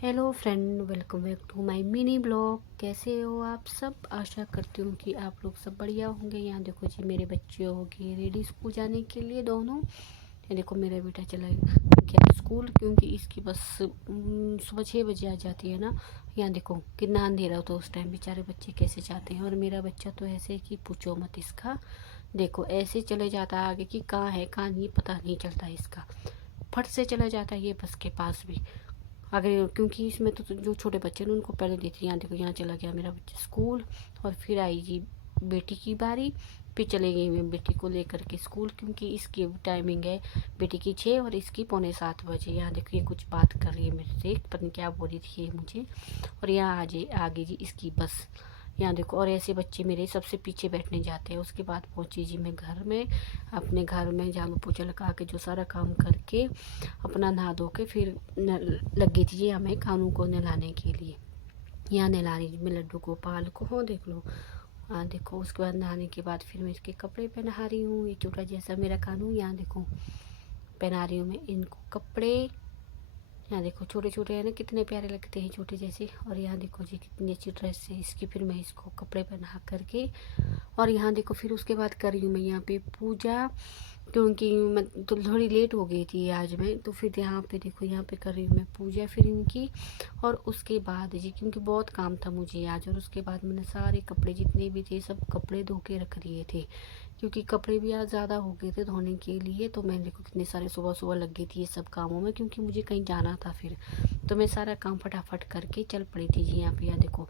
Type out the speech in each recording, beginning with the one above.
Hello friend, welcome back to my mini blog. कैसे हो आप सब? आशा करती हूँ कि आप लोग सब बढ़िया होंगे। यहाँ देखो जी, मेरे बच्चे हो गए रेडी स्कूल जाने के लिए दोनों। ये देखो मेरा बेटा चला गया स्कूल, क्योंकि इसकी बस सुबह 6 बजे आ जाती है ना। यहाँ देखो कितना अंधेरा होता है उस टाइम, बेचारे बच्चे कैसे जाते हैं। और मेरा बच्चा तो ऐसे कि पूछो मत इसका। देखो ऐसे चले जाता है आगे कि कहाँ है कहाँ नहीं पता नहीं चलता इसका। फट से चला जाता है ये बस के पास भी अगर, क्योंकि इसमें तो जो छोटे बच्चे हैं उनको पहले देती। यहाँ देखो यहाँ चला गया मेरा बच्चा स्कूल। और फिर आई जी बेटी की बारी। फिर चले गई मैं बेटी को लेकर के स्कूल, क्योंकि इसकी टाइमिंग है बेटी की 6 और इसकी पौने 7 बजे। यहाँ देखो ये कुछ बात कर रही है मेरे से, पता नहीं क्या बोल रही थी ये मुझे। और यहाँ आगे जी इसकी बस। यहाँ देखो, और ऐसे बच्चे मेरे सबसे पीछे बैठने जाते हैं। उसके बाद पहुँची जी मैं घर में, अपने घर में झाड़ू पोछा लगा के जो सारा काम करके अपना नहा धो के फिर लग गई थी जी हमें कानू को नहलाने के लिए। यहाँ नहला रही मैं लड्डू गोपाल को, हो देख लो। हाँ देखो, उसके बाद नहाने के बाद फिर मैं इसके कपड़े पहना रही हूँ। ये छोटा जैसा मेरा कानू, यहाँ देखो पहना रही हूँ मैं इनको कपड़े। यहाँ देखो छोटे छोटे है ना, कितने प्यारे लगते हैं छोटे जैसे। और यहाँ देखो जी कितनी अच्छी ड्रेस है इसकी। फिर मैं इसको कपड़े पहना करके, और यहाँ देखो फिर उसके बाद कर रही हूँ मैं यहाँ पे पूजा, क्योंकि मैं तो थोड़ी लेट हो गई थी आज मैं। तो फिर यहाँ पे देखो यहाँ पे कर रही हूँ मैं पूजा फिर इनकी। और उसके बाद जी, क्योंकि बहुत काम था मुझे आज, और उसके बाद मैंने सारे कपड़े जितने भी थे सब कपड़े धो के रख दिए थे, क्योंकि कपड़े भी आज ज़्यादा हो गए थे धोने के लिए। तो मैंने देखो कितने सारे सुबह सुबह लग गई थी ये सब कामों में, क्योंकि मुझे कहीं जाना था फिर। तो मैं सारा काम फटाफट करके चल पड़ी थी जी यहाँ पे। यहाँ देखो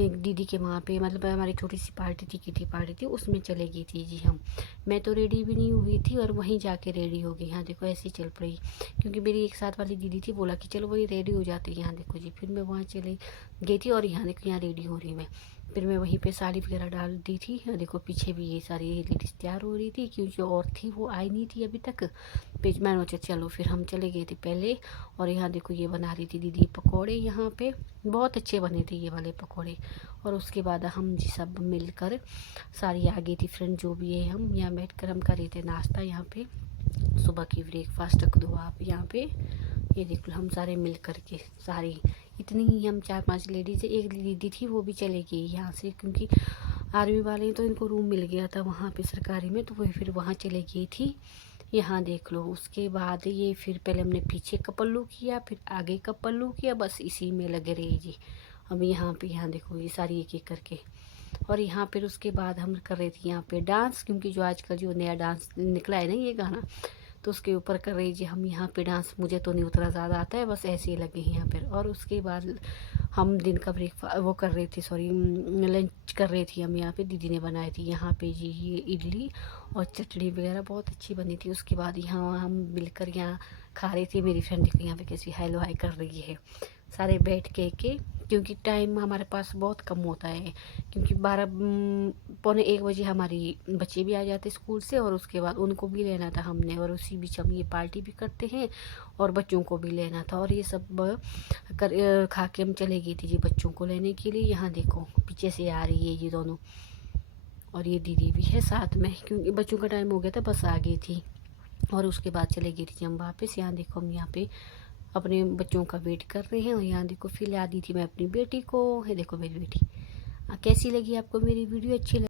एक दीदी के वहाँ पे, मतलब हमारी छोटी सी पार्टी थी, किटी पार्टी थी, उसमें चले गई थी जी हम। मैं तो रेडी भी नहीं हुई थी और वहीं जाके रेडी हो गई। यहाँ देखो ऐसे ही चल पड़ी, क्योंकि मेरी एक साथ वाली दीदी थी, बोला कि चलो वही रेडी हो जाती है। यहाँ देखो जी फिर मैं वहाँ चली गई थी, और यहाँ देखो यहाँ रेडी हो रही मैं। फिर मैं वहीं पे साड़ी वगैरह डाल दी थी। देखो पीछे भी ये सारी लेडीज़ तैयार हो रही थी, क्योंकि जो और थी वो आई नहीं थी अभी तक। फिर मैंने सोचा चलो फिर हम चले गए थे पहले। और यहाँ देखो ये बना रही थी दीदी पकौड़े, यहाँ पे बहुत अच्छे बने थे ये वाले पकौड़े। और उसके बाद हम जी सब मिलकर सारी आ गई थी फ्रेंड जो भी है, हम यहाँ बैठ कर हम कर रहे थे नाश्ता। यहाँ पे सुबह की ब्रेकफास्ट रख दो आप यहाँ पे। ये देख लो हम सारे मिल कर के सारी, इतनी ही हम 4-5 लेडीज़। एक दीदी थी वो भी चले गई यहाँ से, क्योंकि आर्मी वाले तो इनको रूम मिल गया था वहाँ पे सरकारी में, तो वो फिर वहाँ चले गई थी। यहाँ देख लो उसके बाद ये फिर पहले हमने पीछे का पल्लू किया, फिर आगे का पल्लू किया, बस इसी में लगे रही जी। अब यहाँ पे यहाँ देखो ये सारी एक एक करके। और यहाँ फिर उसके बाद हम कर रहे थे यहाँ पे डांस, क्योंकि जो आजकल जो नया डांस निकला है ना ये गाना, तो उसके ऊपर कर रही जी हम यहाँ पे डांस। मुझे तो नहीं उतना ज़्यादा आता है, बस ऐसे ही लगे हैं यहाँ पर। और उसके बाद हम दिन का ब्रेकफास्ट वो कर रहे थे, सॉरी लंच कर रहे थे हम। यहाँ पे दीदी ने बनाई थी यहाँ पे जी ये इडली और चटनी वगैरह बहुत अच्छी बनी थी। उसके बाद यहाँ हम मिलकर यहाँ खा रहे थे। मेरी फ्रेंड देखो यहाँ पे कैसी हेलो हाई कर रही है, सारे बैठ के, क्योंकि टाइम हमारे पास बहुत कम होता है, क्योंकि 12 पौने 1 बजे हमारी बच्चे भी आ जाते स्कूल से, और उसके बाद उनको भी लेना था हमने, और उसी बीच हम ये पार्टी भी करते हैं और बच्चों को भी लेना था। और ये सब खा के हम चले गए थे जी बच्चों को लेने के लिए। यहाँ देखो पीछे से आ रही है ये दोनों, और ये दीदी भी है साथ में, क्योंकि बच्चों का टाइम हो गया था, बस आ गई थी। और उसके बाद चले गए थे हम वापस। यहाँ देखो हम यहाँ पे अपने बच्चों का वेट कर रहे हैं। और यहाँ देखो फिर ला दी थी मैं अपनी बेटी को। ये देखो मेरी बेटी। कैसी लगी आपको मेरी वीडियो? अच्छी लगी?